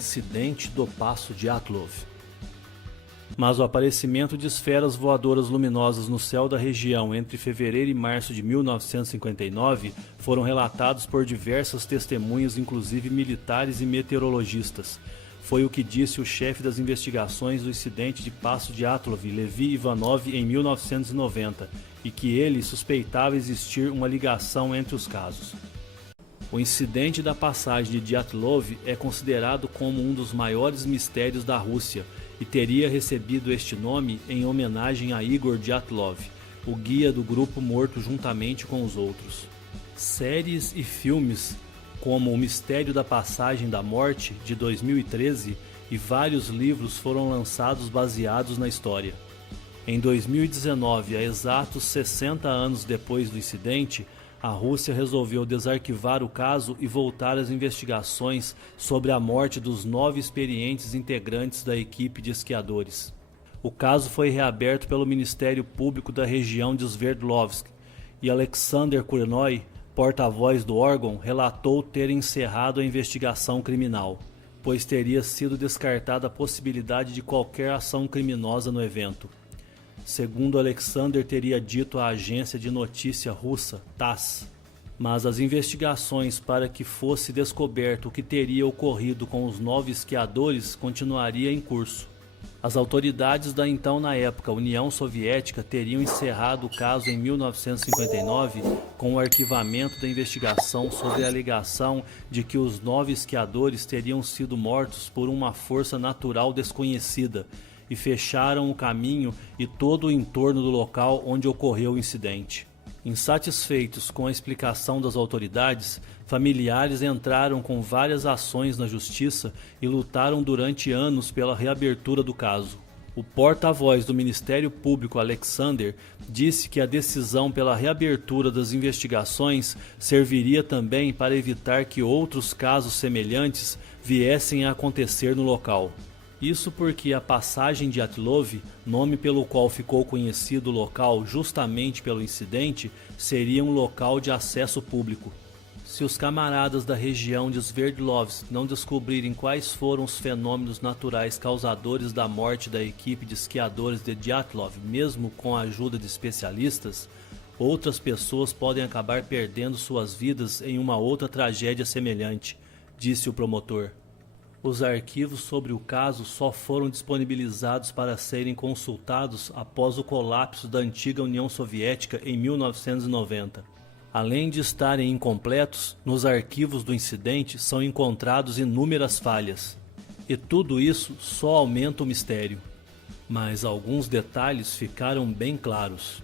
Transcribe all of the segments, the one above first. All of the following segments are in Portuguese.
incidente do Passo Dyatlov. Mas o aparecimento de esferas voadoras luminosas no céu da região entre fevereiro e março de 1959 foram relatados por diversas testemunhas, inclusive militares e meteorologistas. Foi o que disse o chefe das investigações do incidente de Passo Dyatlov, Levi Ivanov, em 1990, e que ele suspeitava existir uma ligação entre os casos. O incidente da passagem de Dyatlov é considerado como um dos maiores mistérios da Rússia e teria recebido este nome em homenagem a Igor Dyatlov, o guia do grupo morto juntamente com os outros. Séries e filmes como O Mistério da Passagem da Morte, de 2013, e vários livros foram lançados baseados na história. Em 2019, a exatos 60 anos depois do incidente, a Rússia resolveu desarquivar o caso e voltar às investigações sobre a morte dos 9 experientes integrantes da equipe de esquiadores. O caso foi reaberto pelo Ministério Público da região de Sverdlovsk e Alexander Kurenoy, porta-voz do órgão, relatou ter encerrado a investigação criminal, pois teria sido descartada a possibilidade de qualquer ação criminosa no evento. Segundo Alexander teria dito à agência de notícia russa TASS, mas as investigações para que fosse descoberto o que teria ocorrido com os 9 esquiadores continuaria em curso. As autoridades da então na época União Soviética teriam encerrado o caso em 1959 com o arquivamento da investigação sobre a alegação de que os 9 esquiadores teriam sido mortos por uma força natural desconhecida, e fecharam o caminho e todo o entorno do local onde ocorreu o incidente. Insatisfeitos com a explicação das autoridades, familiares entraram com várias ações na justiça e lutaram durante anos pela reabertura do caso. O porta-voz do Ministério Público, Alexander, disse que a decisão pela reabertura das investigações serviria também para evitar que outros casos semelhantes viessem a acontecer no local. Isso porque a passagem de Dyatlov, nome pelo qual ficou conhecido o local justamente pelo incidente, seria um local de acesso público. Se os camaradas da região de Sverdlovsk não descobrirem quais foram os fenômenos naturais causadores da morte da equipe de esquiadores de Dyatlov, mesmo com a ajuda de especialistas, outras pessoas podem acabar perdendo suas vidas em uma outra tragédia semelhante, disse o promotor. Os arquivos sobre o caso só foram disponibilizados para serem consultados após o colapso da antiga União Soviética em 1990. Além de estarem incompletos, nos arquivos do incidente são encontrados inúmeras falhas. E tudo isso só aumenta o mistério. Mas alguns detalhes ficaram bem claros.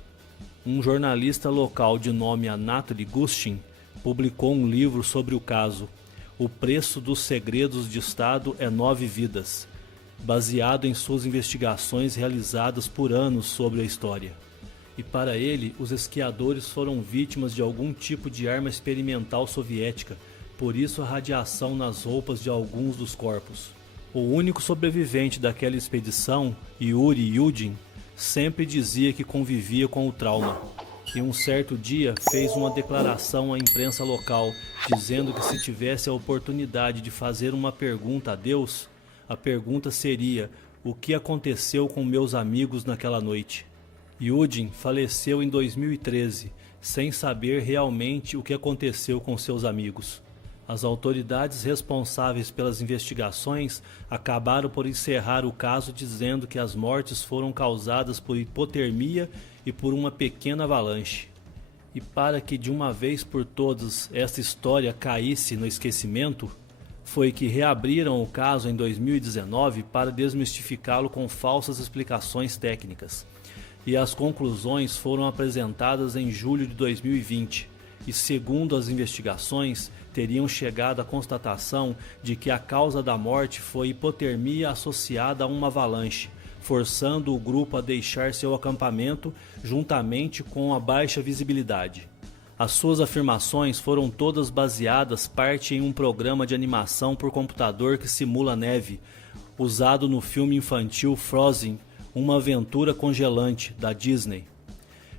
Um jornalista local de nome Anatoly Gustin publicou um livro sobre o caso. O preço dos segredos de Estado é 9 vidas, baseado em suas investigações realizadas por anos sobre a história. E para ele, os esquiadores foram vítimas de algum tipo de arma experimental soviética, por isso a radiação nas roupas de alguns dos corpos. O único sobrevivente daquela expedição, Yuri Yudin, sempre dizia que convivia com o trauma. E um certo dia fez uma declaração à imprensa local, dizendo que se tivesse a oportunidade de fazer uma pergunta a Deus, a pergunta seria: o que aconteceu com meus amigos naquela noite? Yudin faleceu em 2013, sem saber realmente o que aconteceu com seus amigos. As autoridades responsáveis pelas investigações acabaram por encerrar o caso dizendo que as mortes foram causadas por hipotermia e por uma pequena avalanche. E para que de uma vez por todas essa história caísse no esquecimento, foi que reabriram o caso em 2019 para desmistificá-lo com falsas explicações técnicas. E as conclusões foram apresentadas em julho de 2020. E segundo as investigações, teriam chegado à constatação de que a causa da morte foi hipotermia associada a uma avalanche, forçando o grupo a deixar seu acampamento juntamente com a baixa visibilidade. As suas afirmações foram todas baseadas parte em um programa de animação por computador que simula neve, usado no filme infantil Frozen, Uma Aventura Congelante, da Disney,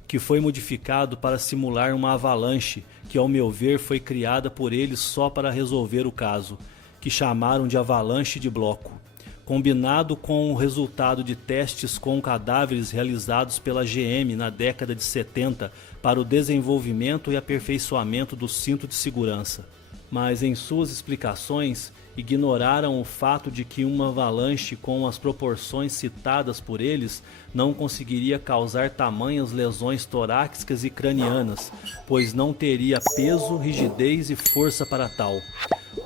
que foi modificado para simular uma avalanche, que ao meu ver foi criada por eles só para resolver o caso, que que chamaram de avalanche de bloco, combinado com o resultado de testes com cadáveres realizados pela GM na década de 70 para o desenvolvimento e aperfeiçoamento do cinto de segurança. Mas em suas explicações, ignoraram o fato de que uma avalanche com as proporções citadas por eles não conseguiria causar tamanhas lesões torácicas e cranianas, pois não teria peso, rigidez e força para tal,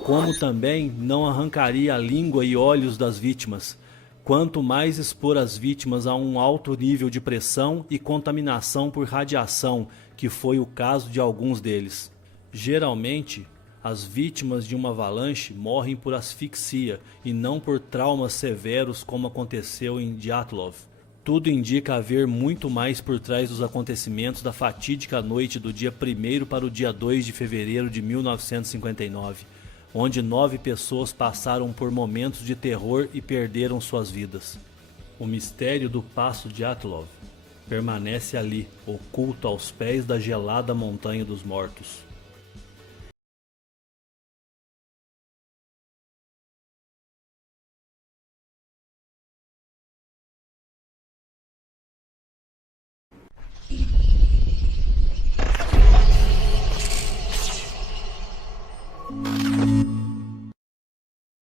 como também não arrancaria a língua e olhos das vítimas, quanto mais expor as vítimas a um alto nível de pressão e contaminação por radiação, que foi o caso de alguns deles. Geralmente, as vítimas de uma avalanche morrem por asfixia e não por traumas severos como aconteceu em Dyatlov. Tudo indica haver muito mais por trás dos acontecimentos da fatídica noite do dia 1º para o dia 2 de fevereiro de 1959, onde 9 pessoas passaram por momentos de terror e perderam suas vidas. O mistério do Passo Dyatlov permanece ali, oculto aos pés da gelada Montanha dos Mortos.